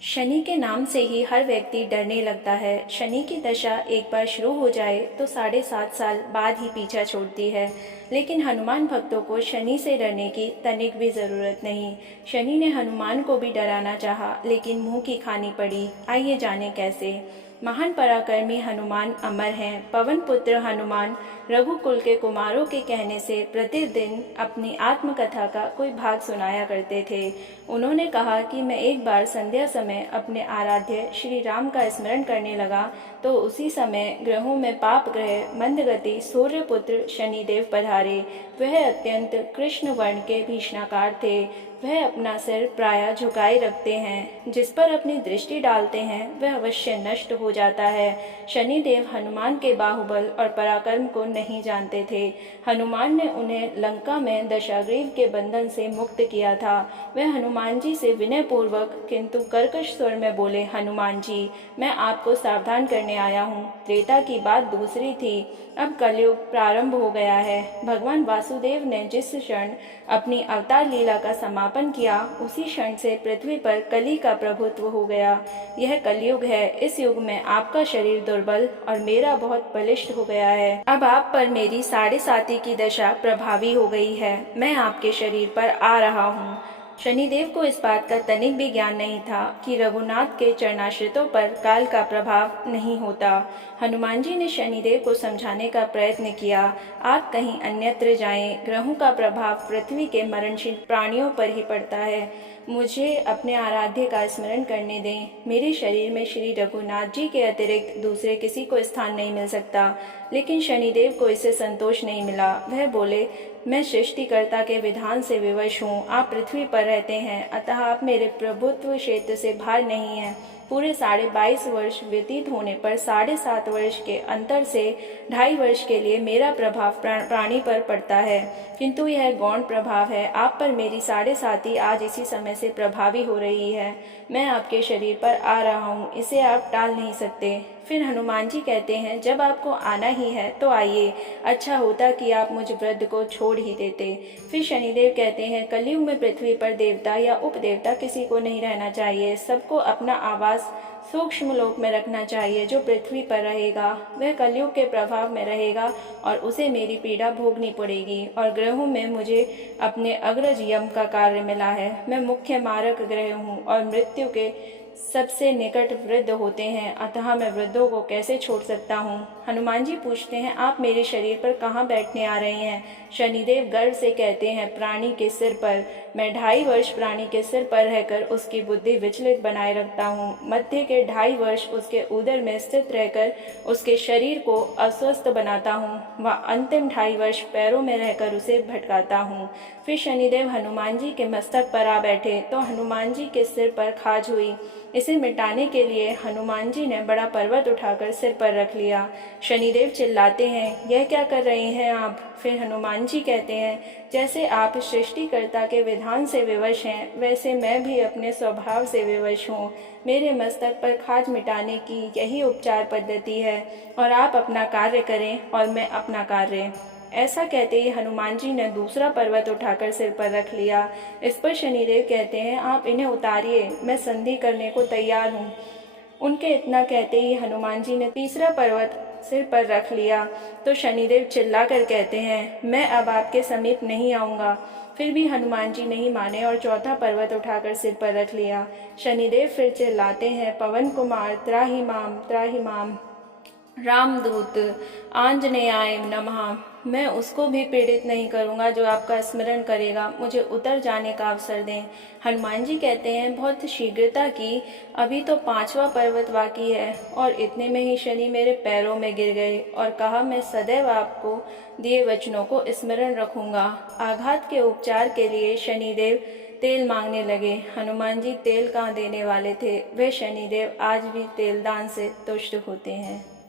शनि के नाम से ही हर व्यक्ति डरने लगता है। शनि की दशा एक बार शुरू हो जाए तो 7.5 साल बाद ही पीछा छोड़ती है। लेकिन हनुमान भक्तों को शनि से डरने की तनिक भी ज़रूरत नहीं। शनि ने हनुमान को भी डराना चाहा, लेकिन मुंह की खानी पड़ी। आइए जाने कैसे। महान पराक्रमी हनुमान अमर हैं। पवन पुत्र हनुमान रघुकुल के कुमारों के कहने से प्रतिदिन अपनी आत्मकथा का कोई भाग सुनाया करते थे। उन्होंने कहा कि मैं एक बार संध्या समय अपने आराध्य श्री राम का स्मरण करने लगा तो उसी समय ग्रहों में पाप ग्रह मंदगति सूर्यपुत्र शनिदेव पधारे। वह अत्यंत कृष्ण वर्ण के भीषणाकार थे। वह अपना सिर प्रायः झुकाए रखते हैं। जिस पर अपनी दृष्टि डालते हैं वह अवश्य नष्ट हो जाता है। शनिदेव हनुमान के बाहुबल और पराक्रम को नहीं जानते थे। हनुमान ने उन्हें लंका में दशाग्रीव के बंधन से मुक्त किया था। वह हनुमान जी से विनय पूर्वक किंतु कर्कश स्वर में बोले, हनुमान जी, मैं आपको सावधान करने आया हूँ। त्रेता की बात दूसरी थी, अब कलयुग प्रारंभ हो गया है। भगवान वासुदेव ने जिस क्षण अपनी अवतार लीला का समापन किया उसी क्षण से पृथ्वी पर कली का प्रभुत्व हो गया। यह कलयुग है। इस युग में आपका शरीर दुर्बल और मेरा बहुत बलिष्ठ हो गया है। अब आप पर मेरी 7.5 की दशा प्रभावी हो गई है। मैं आपके शरीर पर आ रहा हूँ। शनिदेव को इस बात का तनिक भी ज्ञान नहीं था कि रघुनाथ के चरणाश्रितों पर काल का प्रभाव नहीं होता। हनुमान जी ने शनिदेव को समझाने का प्रयत्न किया, आप कहीं अन्यत्र जाएं। ग्रहों का प्रभाव पृथ्वी के मरणशील प्राणियों पर ही पड़ता है। मुझे अपने आराध्य का स्मरण करने दें। मेरे शरीर में श्री रघुनाथ जी के अतिरिक्त दूसरे किसी को स्थान नहीं मिल सकता। लेकिन शनिदेव को इससे संतोष नहीं मिला। वह बोले, मैं सृष्टिकर्ता के विधान से विवश हूँ। आप पृथ्वी पर रहते हैं, अतः आप मेरे प्रभुत्व क्षेत्र से बाहर नहीं हैं। पूरे 22.5 वर्ष व्यतीत होने पर 7.5 वर्ष के अंतर से 2.5 वर्ष के लिए मेरा प्रभाव प्राणी पर पड़ता है, किंतु यह गौण प्रभाव है। आप पर मेरी 7.5 आज इसी समय से प्रभावी हो रही है। मैं आपके शरीर पर आ रहा हूँ, इसे आप टाल नहीं सकते। फिर हनुमान जी कहते हैं, जब आपको आना ही है तो आइए। अच्छा होता कि आप मुझ वृद्ध को छोड़ ही देते। फिर शनिदेव कहते हैं, कलयुग में पृथ्वी पर देवता या उपदेवता किसी को नहीं रहना चाहिए। सबको अपना आवास सूक्ष्म लोक में रखना चाहिए। जो पृथ्वी पर रहेगा वह कलयुग के प्रभाव में रहेगा और उसे मेरी पीड़ा भोगनी पड़ेगी। और ग्रहों में मुझे अपने अग्रज यम का कार्य मिला है। मैं मुख्य मारक ग्रह हूँ और मृत्यु के सबसे निकट वृद्ध होते हैं, अतः मैं वृद्धों को कैसे छोड़ सकता हूँ। हनुमान जी पूछते हैं, आप मेरे शरीर पर कहाँ बैठने आ रहे हैं। शनिदेव गर्व से कहते हैं, प्राणी के सिर पर। मैं 2.5 वर्ष प्राणी के सिर पर रहकर उसकी बुद्धि विचलित बनाए रखता हूँ। मध्य के 2.5 वर्ष उसके उदर में स्थित रहकर उसके शरीर को अस्वस्थ बनाता हूँ। व अंतिम 2.5 वर्ष पैरों में रहकर उसे भटकाता हूँ। फिर शनिदेव हनुमान जी के मस्तक पर आ बैठे तो हनुमान जी के सिर पर खाज हुई। इसे मिटाने के लिए हनुमान जी ने बड़ा पर्वत उठाकर सिर पर रख लिया। शनिदेव चिल्लाते हैं, यह क्या कर रहे हैं आप। फिर हनुमान जी कहते हैं, जैसे आप सृष्टिकर्ता के विधान से विवश हैं, वैसे मैं भी अपने स्वभाव से विवश हूँ। मेरे मस्तक पर खाज मिटाने की यही उपचार पद्धति है और आप अपना कार्य करें और मैं अपना कार्य। ऐसा कहते ही हनुमान जी ने दूसरा पर्वत उठाकर सिर पर रख लिया। इस पर शनिदेव कहते हैं, आप इन्हें उतारिए, मैं संधि करने को तैयार हूँ। उनके इतना कहते ही हनुमान जी ने तीसरा पर्वत सिर पर रख लिया तो शनिदेव चिल्लाकर कहते हैं, मैं अब आपके समीप नहीं आऊँगा। फिर भी हनुमान जी नहीं माने और चौथा पर्वत उठाकर सिर पर रख लिया। शनिदेव फिर चिल्लाते हैं, पवन कुमार त्राहि माम रामदूत आंजनेयाय नमः। मैं उसको भी पीड़ित नहीं करूँगा जो आपका स्मरण करेगा। मुझे उतर जाने का अवसर दें। हनुमान जी कहते हैं, बहुत शीघ्रता की, अभी तो 5वां पर्वत बाकी है। और इतने में ही शनि मेरे पैरों में गिर गए और कहा, मैं सदैव आपको दिए वचनों को स्मरण रखूँगा। आघात के उपचार के लिए शनिदेव तेल मांगने लगे। हनुमान जी तेल कहाँ देने वाले थे। वे शनिदेव आज भी तेल दान से तुष्ट होते हैं।